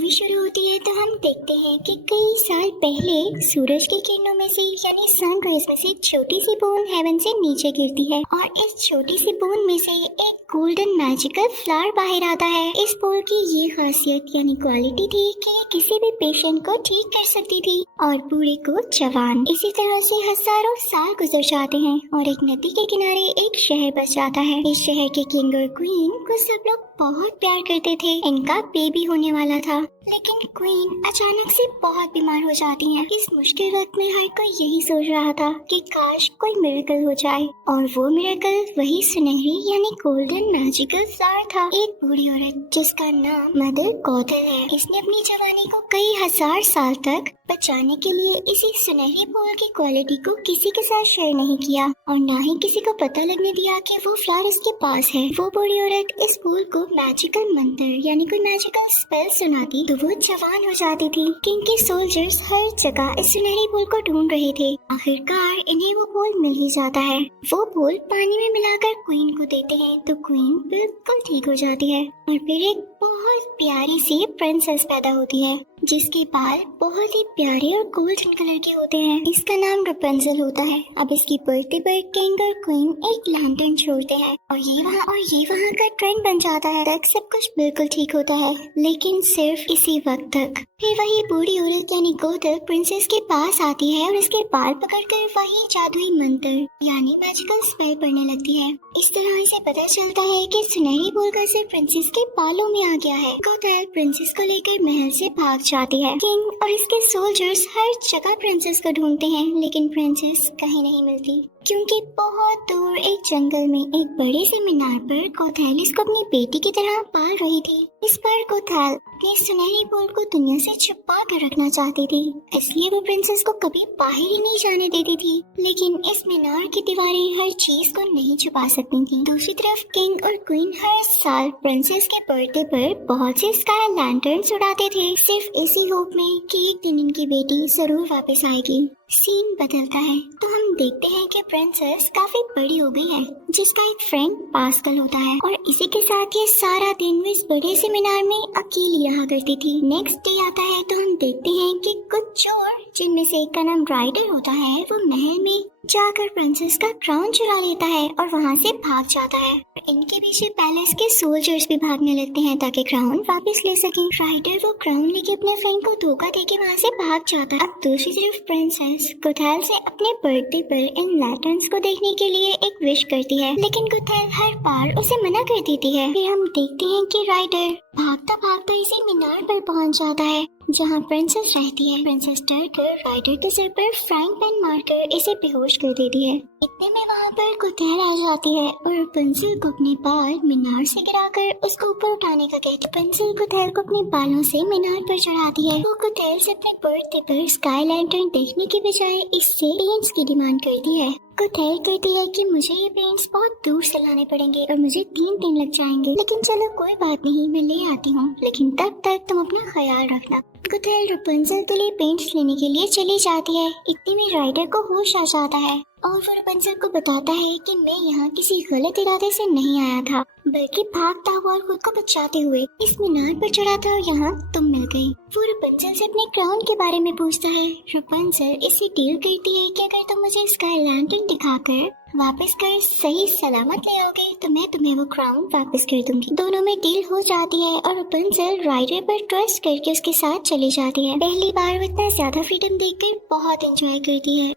Movie शुरू होती है तो हम देखते हैं कि कई साल पहले सूरज की किरणों में से यानी सनराइज में से छोटी सी बूंद हेवन से नीचे गिरती है और इस छोटी सी बूंद में से एक गोल्डन मैजिकल फ्लावर बाहर आता है। इस फूल की ये खासियत यानी क्वालिटी थी कि ये किसी भी पेशेंट को ठीक कर सकती थी और बूढ़े को जवान। इसी तरह से हजारों साल गुजर जाते हैं और एक नदी के किनारे एक शहर बस जाता है। इस शहर के किंग और क्वीन को सब लोग बहुत प्यार करते थे। इनका बेबी होने वाला था, लेकिन क्वीन अचानक से बहुत बीमार हो जाती है। इस मुश्किल वक्त में हर कोई यही सोच रहा था कि काश कोई मिरेकल हो जाए, और वो मिरेकल वही सुनहरी यानी गोल्डन मैजिकल फ्लावर था। एक बूढ़ी औरत जिसका नाम मदर कौतल है, इसने अपनी जवानी को कई हजार साल तक बचाने के लिए इसी सुनहरी फूल की क्वालिटी को किसी के साथ शेयर नहीं किया और ना ही किसी को पता लगने दिया कि वो फ्लावर इसके पास है। वो बूढ़ी औरत इस फूल को मैजिकल मंत्र यानी कोई मैजिकल स्पेल सुनाती तो वो जवान हो जाती थी। किंग के सोल्जर्स हर जगह इस सुनहरी फूल को ढूंढ रहे थे। आखिरकार इन्हें वो फूल मिल ही जाता है। वो फूल पानी में मिलाकर क्वीन को देते हैं तो क्वीन बिल्कुल ठीक हो जाती है और फिर एक बहुत प्यारी सी प्रिंसेस पैदा होती है जिसके बाल बहुत ही प्यारे और गोल्डन कलर के होते हैं। इसका नाम रपुंज़ल होता है। अब इसकी बर्थडे पर किंग और क्वीन एक लैंटर्न छोड़ते हैं और ये वहाँ का ट्रेंड बन जाता है। तक सब कुछ बिल्कुल ठीक होता है, लेकिन सिर्फ इसी वक्त तक। फिर वही बूढ़ी औरत यानी गोदल प्रिंसेस के पास आती है और उसके बाल पकड़कर वही जादुई मंत्र यानी मैजिकल स्पेल पढ़ने लगती है। इस तरह इसे पता चलता है कि सुनहरी फूल का असर प्रिंसेस के बालों में आ गया है। गोदल प्रिंसेस को लेकर महल से भाग जाती है। किंग और इसके सोल्जर्स हर जगह प्रिंसेस को ढूंढते हैं, लेकिन प्रिंसेस कहीं नहीं मिलती, क्योंकि बहुत दूर एक जंगल में एक बड़े से मीनार पर कोथैल इसको अपनी बेटी की तरह पाल रही थी। इस पर कोथैल अपने सुनहरी फूल को दुनिया से छुपा कर रखना चाहती थी, इसलिए वो प्रिंसेस को कभी बाहर ही नहीं जाने देती थी। लेकिन इस मीनार की दीवारें हर चीज को नहीं छुपा सकती थी। दूसरी तरफ किंग और क्वीन हर साल प्रिंसेस के बर्थडे पर बहुत से स्काई लैंटर्न्स उड़ाते थे, सिर्फ इसी होप में कि एक दिन इनकी बेटी जरूर वापस आएगी। सीन बदलता है तो हम देखते हैं कि प्रिंसेस काफी बड़ी हो गई है, जिसका एक फ्रेंड पास्कल होता है, और इसी के साथ ये सारा दिन वो इस बड़े से मीनार में अकेली रहा करती थी। नेक्स्ट डे आता है तो हम देखते हैं कि कुछ चोर, जिनमें से एक का नाम राइडर होता है, वो महल में जाकर प्रिंसेस का क्राउन चुरा लेता है और वहाँ से भाग जाता है। इनके पीछे पैलेस के सोल्जर्स भी भागने लगते हैं ताकि क्राउन वापस ले सकें। राइडर वो क्राउन लेके अपने फ्रेंड को धोखा देके वहाँ से भाग जाता है। अब दूसरी तरफ प्रिंसेस कोथैल से अपने बर्थडे पर इन लैंटर्न्स को देखने के लिए एक विश करती है, लेकिन कोथैल हर बार उसे मना कर देती है। फिर हम देखते हैं कि राइडर भागता भागता इसी मीनार पर पहुँच जाता है जहाँ प्रिंसेस रहती है। प्रिंसेस डर कर राइडर के सिर पर फ्राइंग पैन मारकर इसे बेहोश कर देती है। इतने में वहाँ पर कोथैल आ जाती है और रपुंज़ल को अपने बाल मीनार से गिराकर उसको ऊपर उठाने का कहती है। रपुंज़ल कोथैल को अपने बालों से मीनार पर चढ़ाती है। वो कोथैल से अपने बर्थडे पर स्काई लैंटर्न देखने के बजाय इससे पेंट्स की डिमांड करती है। कोथैल कहती है कि मुझे ये पेंट्स बहुत दूर से लाने पड़ेंगे और मुझे 3 दिन लग जाएंगे, लेकिन चलो कोई बात नहीं, मैं ले आती हूँ, लेकिन तब तक तुम अपना ख्याल रखना। कोथैल रपुंज़ल के लिए पेंट्स लेने के लिए चली जाती है। इतने में राइडर को होश आ जाता है और वो रपुंज़ल को बताता है कि मैं यहाँ किसी गलत इरादे से नहीं आया था, बल्कि भागता हुआ और खुद को बचाते हुए इस मीनार पर चढ़ा था और यहाँ तुम मिल गई। वो रपुंज़ल से अपने क्राउन के बारे में पूछता है। रपुंज़ल इसे डील करती है कि अगर तुम मुझे स्काई लैंटर्न दिखाकर वापस कर सही सलामत ले आओगे तो मैं तुम्हें वो क्राउन वापस कर दूंगी। दोनों में डील हो जाती है और रपुंज़ल राइडर पर ट्रस्ट करके उसके साथ चली जाती है। पहली बार वो इतना ज्यादा फ्रीडम देखकर बहुत एंजॉय करती है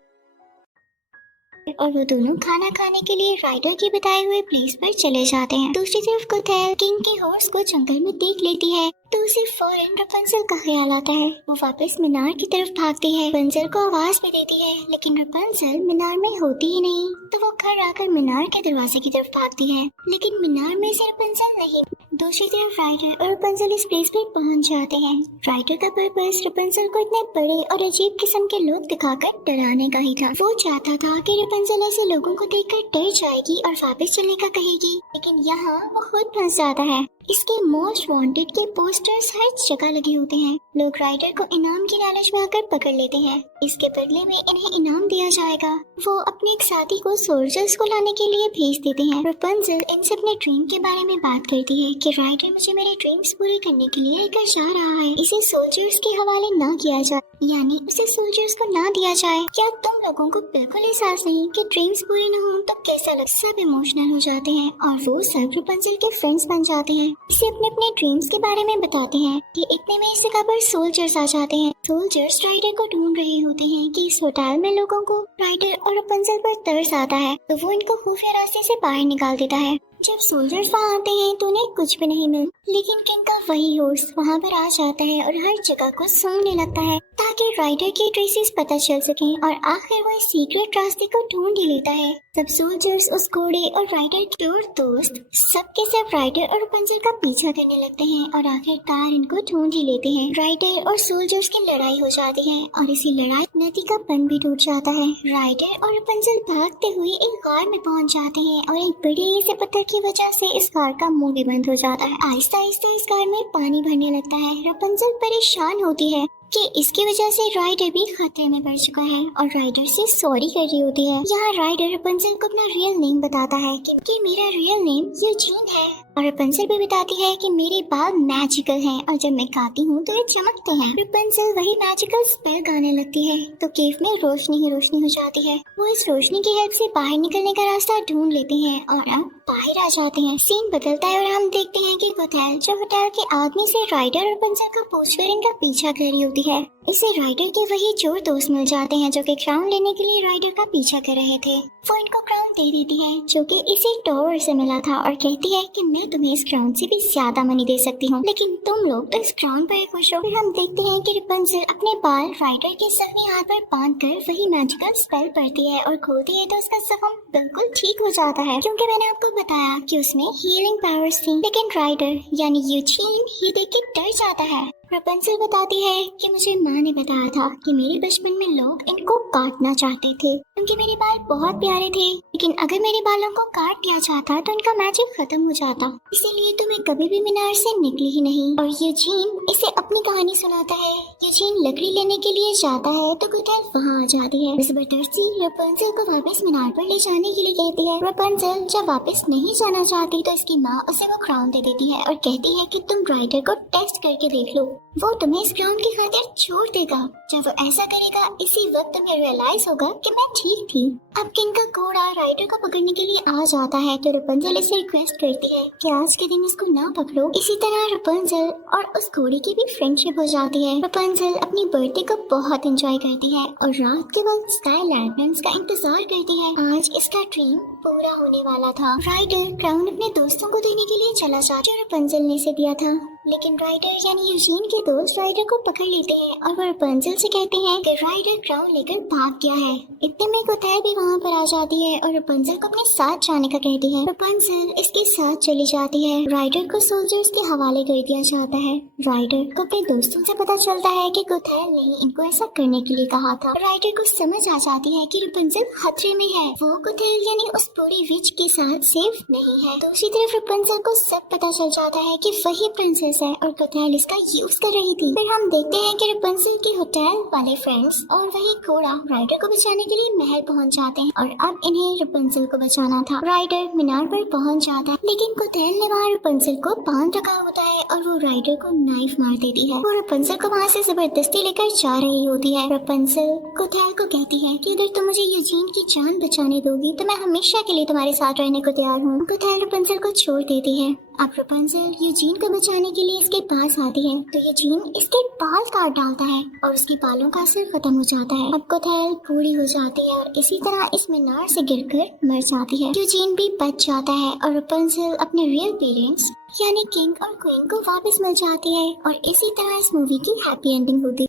और वो दोनों खाना खाने के लिए राइडर के बताए हुए प्लेस पर चले जाते हैं। दूसरी तरफ कोथैल किंग के हॉर्स को जंगल में देख लेती है तो उसे फौरन रपुंज़ल का ख्याल आता है। वो वापस मीनार की तरफ भागती है, रपुंज़ल को आवाज भी देती है, लेकिन रपुंज़ल मीनार में होती ही नहीं। तो वो घर आकर मीनार के दरवाजे की तरफ भागती है, लेकिन मीनार में से रपुंज़ल नहीं। दूसरी तरफ राइडर और रपुंज़ल इस प्लेस पर पहुंच जाते हैं। राइडर का पर्पस रपुंज़ल को इतने बड़े और अजीब किस्म के लोग दिखाकर डराने का ही था। वो चाहता था कि रपुंज़ल ऐसे लोगों को देखकर डर जाएगी और वापस चलने का कहेगी, लेकिन यहाँ वो खुद फंस जाता है। इसके मोस्ट वांटेड के पोस्टर्स हर जगह लगे होते हैं। लोग राइडर को इनाम की लालच में आकर पकड़ लेते हैं। इसके बदले में इन्हें इनाम दिया जाएगा। वो अपने एक साथी को सोल्जर्स को लाने के लिए भेज देते हैं। रपुंज़ल इनसे अपने ड्रीम के बारे में बात करती है कि राइडर मुझे मेरे ड्रीम्स पूरे करने के लिए लेकर जा रहा है। इसे सोल्जर्स के हवाले ना किया जाए, यानी उसे सोल्जर्स को ना दिया जाए। क्या तुम लोगों को बिल्कुल एहसास नहीं कि ड्रीम्स पूरे न हो तो कैसा लग? सब इमोशनल हो जाते हैं और वो सब रपुंज़ल के फ्रेंड्स बन जाते हैं। इसे अपने अपने ड्रीम्स के बारे में बताते हैं कि इतने में इस जगह पर सोल्जर्स आ जाते हैं। सोल्जर्स राइडर को ढूंढ रहे होते हैं कि इस होटल में लोगों को राइडर और रपुंज़ल पर तरस आता है, तो वो इनको खुफिया रास्ते से बाहर निकाल देता है। जब सोल्जर्स वहाँ आते हैं तो उन्हें कुछ भी नहीं मिलता, लेकिन किंग का वही हॉर्स वहाँ पर आ जाता है और हर जगह को सूंघने लगता है ताकि राइडर की ट्रेसेस पता चल सके, और आखिर वो इस सीक्रेट रास्ते को ढूंढ ही लेता है। सब सोल्जर्स उस घोड़े और राइडर के और दोस्त सबके सब राइडर और रपुंज़ल का पीछा करने लगते हैं और आखिरकार इनको ढूंढ ही लेते हैं। राइडर और सोल्जर्स की लड़ाई हो जाती है और इसी लड़ाई नदी का बंध भी टूट जाता है। राइडर और रपुंज़ल भागते हुए एक गार में पहुंच जाते हैं और एक बड़े से पत्थर की वजह से इस गार का मुंह भी बंद हो जाता है। आहिस्ता आहिस्ता इस गार में पानी भरने लगता है। रपुंज़ल परेशान होती है कि इसकी वजह से राइडर भी खतरे में पड़ चुका है और राइडर से सॉरी कर रही होती है। यहाँ राइडर रपुंज़ल को अपना रियल नेम बताता है कि मेरा रियल नेम यूजीन है, और रपुंज़ल भी बताती है कि मेरे बाल मैजिकल हैं और जब मैं गाती हूँ तो ये चमकते हैं। रपुंज़ल वही मैजिकल स्पेल गाने लगती है तो केव में रोशनी ही रोशनी हो जाती है। वो इस रोशनी की हेल्प से बाहर निकलने का रास्ता ढूंढ लेते हैं और अब बाहर आ जाते हैं। सीन बदलता है और हम देखते हैं कि कोथैल जो होटल के आदमी से राइडर और रपुंज़ल का पोस्टर इनका पीछा कर रही होती है। इसे राइडर के वही चोर दोस्त मिल जाते हैं जो कि क्राउन लेने के लिए राइडर का पीछा कर रहे थे। वो इनको क्राउन दे देती है जो कि इसी टॉवर से मिला था और कहती है कि मैं तुम्हें इस क्राउन से भी ज्यादा मनी दे सकती हूँ, लेकिन तुम लोग तो इस क्राउन पर खुश हो। फिर हम देखते हैं कि रपुंज़ल अपने बाल राइडर के जख्मी हाथ पर बांध कर वही मैजिकल स्पेल पढ़ती है और खोलती है तो उसका जख्म बिल्कुल ठीक हो जाता है, क्योंकि मैंने आपको बताया कि उसमें हीलिंग पावर्स थी। लेकिन राइडर यानी यूजीन ये देख के डर जाता है। रपुंज़ल बताती है कि मुझे माँ ने बताया था कि मेरे बचपन में लोग इनको काटना चाहते थे क्योंकि मेरे बाल बहुत प्यारे थे, लेकिन अगर मेरे बालों को काट दिया जाता तो इनका मैजिक खत्म हो जाता, इसीलिए तो मैं कभी भी मीनार से निकली ही नहीं। और यूजीन इसे अपनी कहानी सुनाता है। यूजीन लकड़ी लेने के लिए जाता है तो कोथैल वहाँ आ जाती है। जबरदस्ती रपुंज़ल को वापस मीनार पर ले जाने के लिए कहती है। रपुंज़ल जब वापस नहीं जाना चाहती तो इसकी माँ उसे वो क्राउन दे देती है और कहती है कि तुम राइडर को टेस्ट करके देख लो, वो तुम्हें इस क्राउन की खातिर छोड़ देगा। जब वो ऐसा करेगा इसी वक्त तुम्हें रियलाइज होगा कि मैं ठीक थी। अब किंग का घोड़ा राइडर को पकड़ने के लिए आ जाता है तो रपुंज़ल इसे रिक्वेस्ट करती है कि आज के दिन इसको ना पकड़ो। इसी तरह रपुंज़ल और उस घोड़े की भी फ्रेंडशिप हो जाती है। रपुंज़ल अपनी बर्थडे को बहुत एंजॉय करती है और रात के वक्त स्काई लैंटर्न्स का इंतजार करती है। आज इसका ड्रीम पूरा होने वाला था। राइडर क्राउन अपने दोस्तों को देने के लिए चला जाता जो रपुंज़ल ने इसे दिया था, लेकिन राइडर यानी यूजीन के दोस्त राइडर को पकड़ लेते हैं और वो रपुंज़ल से कहते हैं कि राइडर क्राउन लेकर भाग गया है। इतने में कोथैल भी वहाँ पर आ जाती है और रपुंज़ल को अपने साथ जाने का कहती है। रपुंज़ल इसके साथ चली जाती है। राइडर को सोल्जर्स के हवाले कर दिया जाता है। राइडर को अपने दोस्तों से पता चलता है कि कोथैल ने इनको ऐसा करने के लिए कहा था। राइडर को समझ आ जाती है कि रपुंज़ल खतरे में है, वो कोथैल यानी उस पूरी विच के साथ सेफ नहीं है। दूसरी तरफ रपुंज़ल को सब पता चल जाता है कि वही प्रिंसेस है और कोथैल इसका यूज कर रही थी। फिर हम देखते हैं कि रपुंज़ल के होटल वाले फ्रेंड्स और वही घोड़ा राइडर को बचाने के लिए महल पहुंच जाते हैं और अब इन्हें रपुंज़ल को बचाना था। राइडर मीनार पर पहुंच जाता है, लेकिन कोथैल ने वहाँ रपुंज़ल को बांध रखा होता है और वो राइडर को नाइफ मार देती है। वो रपुंज़ल को वहाँ से जबरदस्ती लेकर जा रही होती है। रपुंज़ल कोथैल को कहती है कि अगर तुम मुझे यूजीन की जान बचाने दोगी तो मैं हमेशा के लिए तुम्हारे साथ रहने को तैयार हूँ। कोथैल रपुंज़ल को छोड़ देती है। अब रपुंज़ल यूजीन को बचाने के लिए इसके पास आती है तो यूजीन इसके बाल काट डालता है और उसके बालों का असर खत्म हो जाता है। अब कोथैल बूढ़ी हो जाती है और इसी तरह इस मीनार से गिरकर मर जाती है। यूजीन भी बच जाता है और रपुंज़ल अपने रियल पेरेंट्स यानी किंग और क्वीन को वापस मिल जाती है और इसी तरह इस मूवी की हैप्पी एंडिंग होती है।